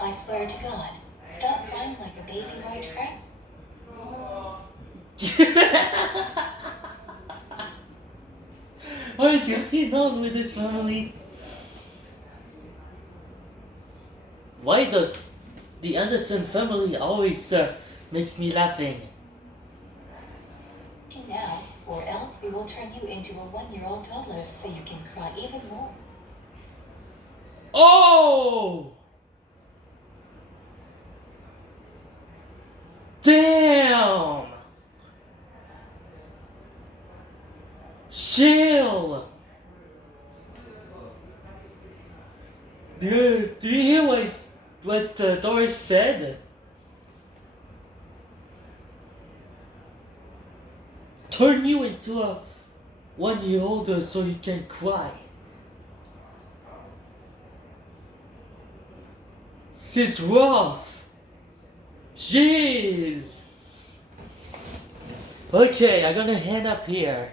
I swear to God, stop crying like a baby, right, Fred? What is going on with this family? Why does the Anderson family always makes me laughing? Now, or else we will turn you into a 1-year-old toddler so you can cry even more. Oh! Damn! Chill! Dude, do you hear what Doris said? Turn you into a 1-year-old so you can cry. This is rough. Jeez. Okay, I'm gonna hand up here.